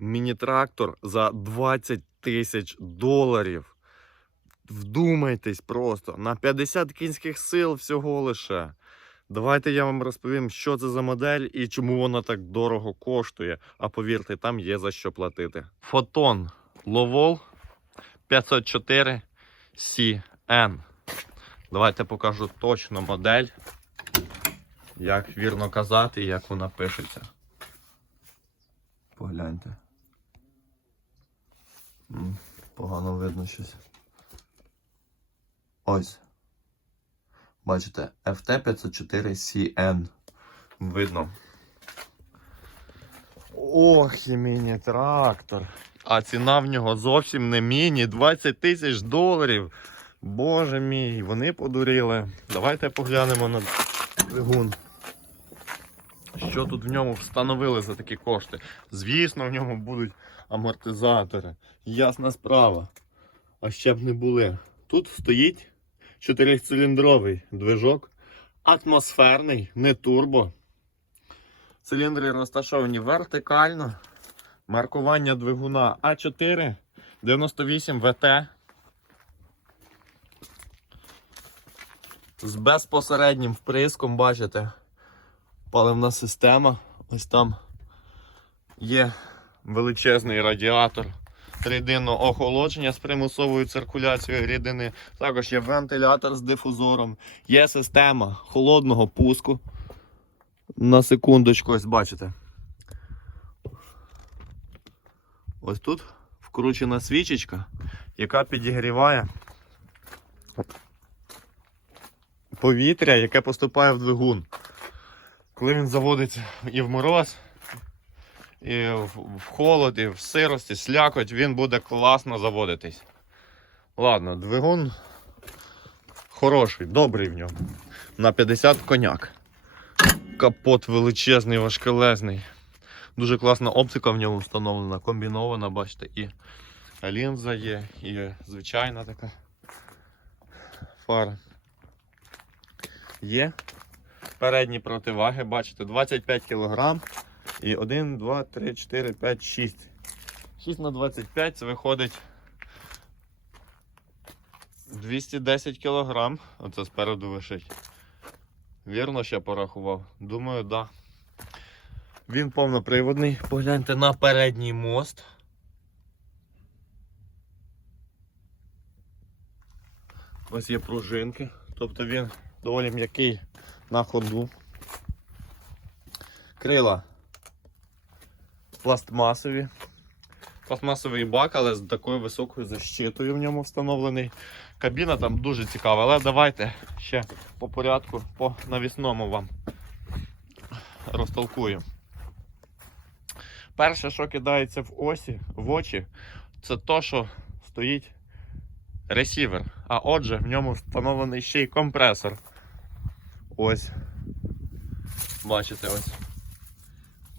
Міні-трактор за 20 тисяч доларів. Вдумайтесь просто на 50 кінських сил всього лише. Давайте я вам розповім, що це за модель і чому вона так дорого коштує. А повірте, там є за що платити. Фотон Ловол 504 CN. Давайте покажу точно модель, як вірно казати як вона пишеться. Погляньте. Погано видно щось. Ось. Бачите, FT504CN. Видно. Ох, і міні-трактор. А ціна в нього зовсім не міні. 20 тисяч доларів. Боже мій, вони подуріли. Давайте поглянемо на двигун. Що тут в ньому встановили за такі кошти? Звісно, в ньому будуть амортизатори. Ясна справа. А ще б не були. Тут стоїть чотирициліндровий движок, атмосферний, не турбо. Циліндри розташовані вертикально. Маркування двигуна А4 98 ВТ. З безпосереднім вприском, бачите, паливна система. Ось там є величезний радіатор рідинного охолодження з примусовою циркуляцією рідини. Також є вентилятор з дифузором, є система холодного пуску. На секундочку, ось бачите. Ось тут вкручена свічечка, яка підігріває повітря, яке поступає в двигун. Коли він заводиться і в мороз, і в в холод, і в сирості, слякоть, він буде класно заводитись. Ладно, двигун хороший, добрий в ньому. На 50 коняк. Капот величезний, важкелезний. Дуже класна оптика в ньому встановлена, комбінована, бачите, і лінза є, і звичайна така фара. Є передні противаги, бачите, 25 кг. І 1, 2, 3, 4, 5, 6. 6 на 25 це виходить 210 кг. Оце спереду вишить. Вірно, ще порахував? Думаю, так. Да. Він повноприводний. Погляньте на передній мост. Ось є пружинки. Тобто він доволі м'який на ходу. Крила пластмасові. Пластмасовий бак, але з такою високою защитою в ньому встановлений. Кабіна там дуже цікава, але давайте ще по порядку, по навісному вам розтолкую. Перше, що кидається в осі, в очі, це то, що стоїть ресівер. А отже, в ньому встановлений ще й компресор. Ось. Бачите, ось.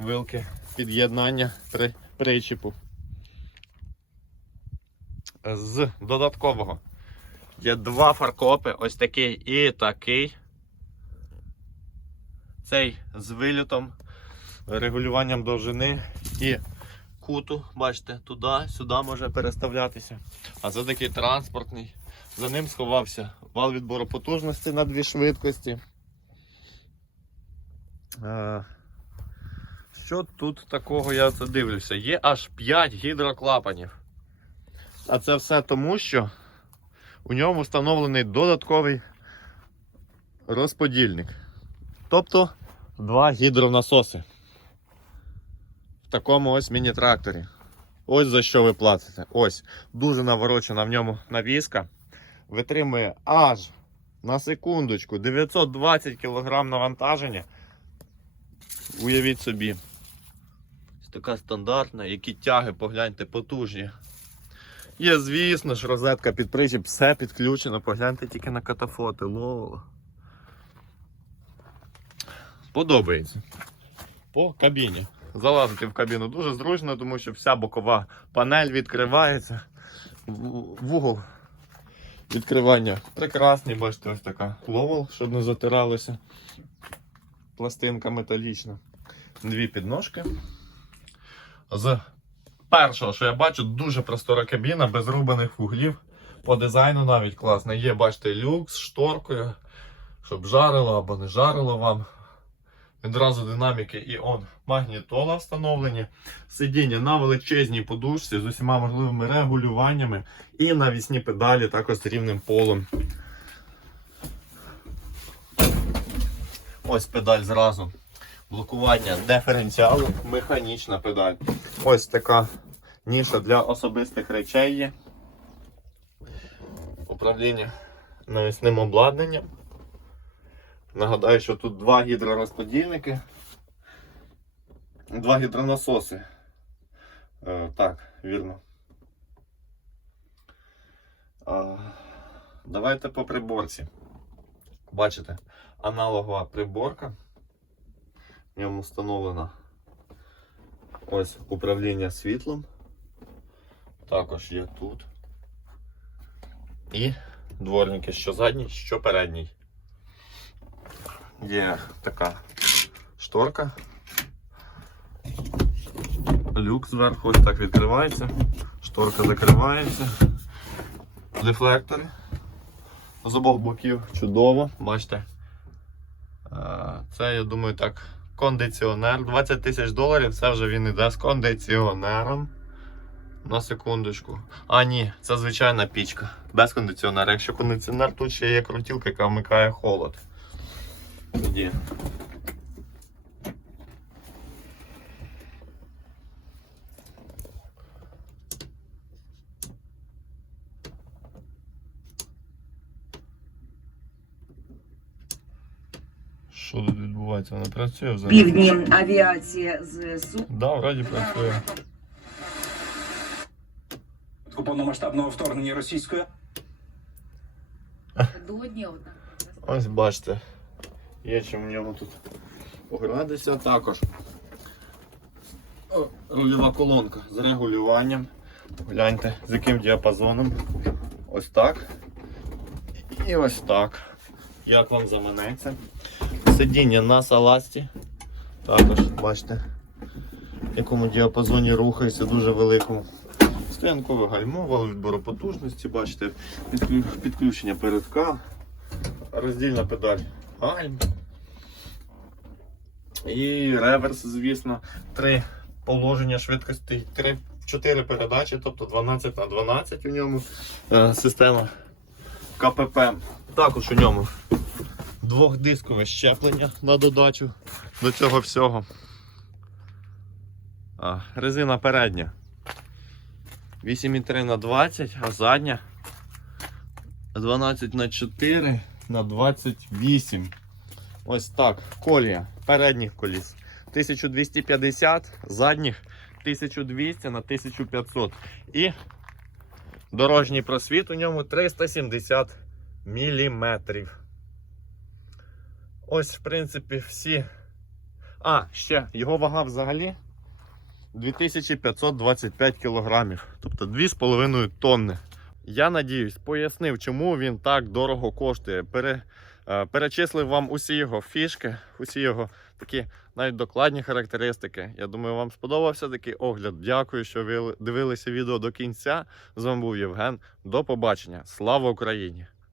Вилки під'єднання при причіпу. З додаткового є два фаркопи, ось такий і такий. Цей з вилітом, регулюванням довжини і куту, бачите, туди, сюди може переставлятися. А це такий транспортний. За ним сховався вал відбору потужності на дві швидкості. Що тут такого я це дивлюся? Є аж 5 гідроклапанів. А це все тому, що у ньому встановлений додатковий розподільник. Тобто два гідронасоси. В такому ось міні-тракторі. Ось за що ви платите. Ось дуже наворочена в ньому навіска. Витримує аж на секундочку 920 кг навантаження. Уявіть собі. Така стандартна, які тяги, погляньте, потужні. Є, звісно ж, розетка під причіп, все підключено, погляньте тільки на катафоти. Лоло. Подобається. По кабіні. Залазити в кабіну дуже зручно, тому що вся бокова панель відкривається. Вугол відкривання прекрасний, бачите, ось така ловол, щоб не затиралося. Пластинка металічна. Дві підножки з першого, що я бачу, дуже простора кабіна, без рубаних вуглів. По дизайну навіть класно. Є, бачите, люк з шторкою, щоб жарило або не жарило вам. Відразу динаміки і он магнітола встановлені. Сидіння на величезній подушці з усіма можливими регулюваннями і навісні педалі також з рівним полом. Ось педаль зразу. Блокування диференціалу, механічна педаль. Ось така ніша для особистих речей є. Управління навісним обладнанням. Нагадаю, що тут два гідророзподільники, два гідронасоси. Е, так, вірно. А, давайте по приборці. Бачите, аналогова приборка. В ньому встановлено ось управління світлом. Також є тут. І дворники, що задній, що передній. Є така шторка. Люк зверху ось так відкривається. Шторка закривається. Дефлектори. З обох боків чудово, бачите. Е, Це, я думаю, так, кондиціонер. 20 тисяч доларів, це вже він іде з кондиціонером. На секундочку. А, ні, це звичайна пічка. Без кондиціонера. Якщо кондиціонер, тут ще є крутілка, яка вмикає холод. Тоді. Тут відбувається? Вона працює взагалі? Півдні авіація ЗСУ Да, вроді працює. Повномасштабного вторгнення російської. Ось бачите, є чим в ньому тут погратися також. Рульова колонка з регулюванням. Гляньте, з яким діапазоном. Ось так. І ось так. Як вам заманеться. Сидіння на саласті. Також, бачите, в якому діапазоні рухається, дуже великому. Стоянкове гальмо, вал відбору потужності, бачите, підключення передка, роздільна педаль гальм. І реверс, звісно, три положення швидкості, три, чотири передачі, тобто 12 на 12 у ньому е, система КПП. Також у ньому двохдискове щеплення на додачу до цього всього. А, резина передня 8,3 на 20, а задня 12 на 4 на 28. Ось так. Колія передніх коліс. 1250, задніх 1200 на 1500. І дорожній просвіт у ньому 370 міліметрів. Ось, в принципі, всі. А, ще його вага взагалі 2525 кілограмів, тобто 2,5 тонни. Я надіюсь, пояснив, чому він так дорого коштує. Пере, е, перечислив вам усі його фішки, усі його такі навіть докладні характеристики. Я думаю, вам сподобався такий огляд. Дякую, що ви дивилися відео до кінця. З вами був Євген. До побачення. Слава Україні!